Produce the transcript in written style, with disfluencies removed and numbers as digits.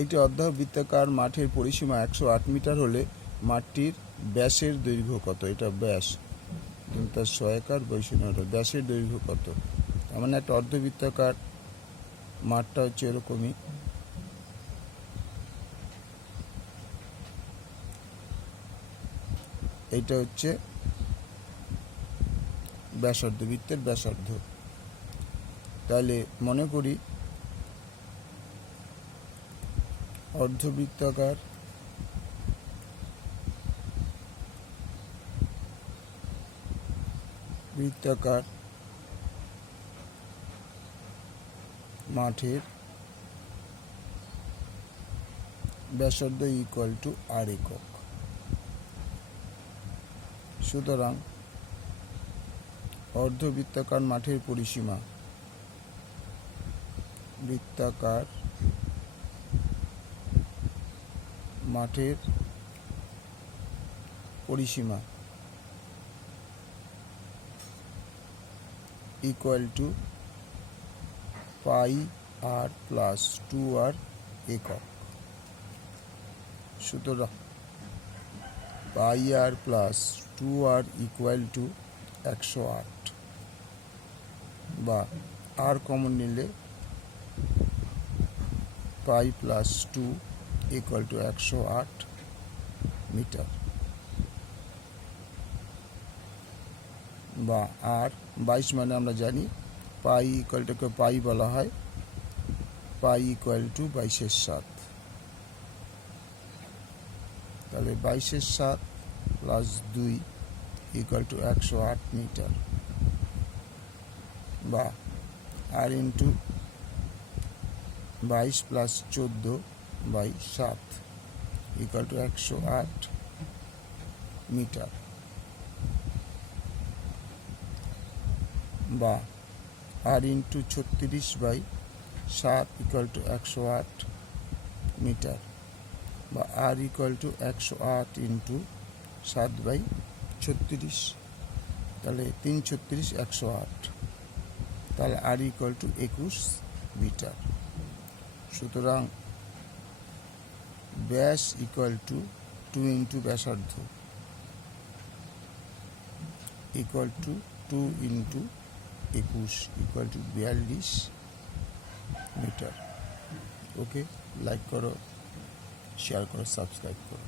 একটি অর্ধবৃত্তাকার মাঠের পরিসীমা 108 মিটার হলে মাঠটির ব্যাসের দৈর্ঘ্য কত? এটা ব্যাস, তার সহায়কার বৈষম্য ব্যাসের দৈর্ঘ্য কত? তার মানে একটা অর্ধবৃত্তাকার মাঠটা হচ্ছে এরকমই, এইটা হচ্ছে ব্যাসার্ধ, বৃত্তের ব্যাসার্ধ। তাহলে মনে করি অর্ধবৃত্তাকার মাঠের ব্যাসার্ধ ইকুয়াল টু আর একক। সুতরাং অর্ধবৃত্তাকার মাঠের পরিসীমা, বৃত্তাকার মাঠের পরিসীমা equal to pi r plus 2r একক। সুতরাং pi r plus 2r equal to 108, বা আর কমন নিলে pi plus 2 equal to 108 metre, বা আর 22 মানে আমরা জানি পাই ইকুয়ালটাকে পাই বলা হয়, পাই ইকুয়াল টু 22/7। তাহলে 22/7 প্লাস 2 ইকুয়াল টু 108 মিটার, বা R into 22 plus 14/7 equal to 108 metre, বা R into 36/7 equal to 108 metre, বা আর ইকুয়াল টু 108 ইন্টু 7/36, তাহলে 3×36 108, তাহলে আর ইকুয়াল টু 21 মিটার। সুতরাং ব্যাস ইকুয়াল টু 2 ইন্টু ব্যাসার্ধ equal to 2 into 21 equal to 42 metre. Okay, like করো, share করো, সাবস্ক্রাইব করো।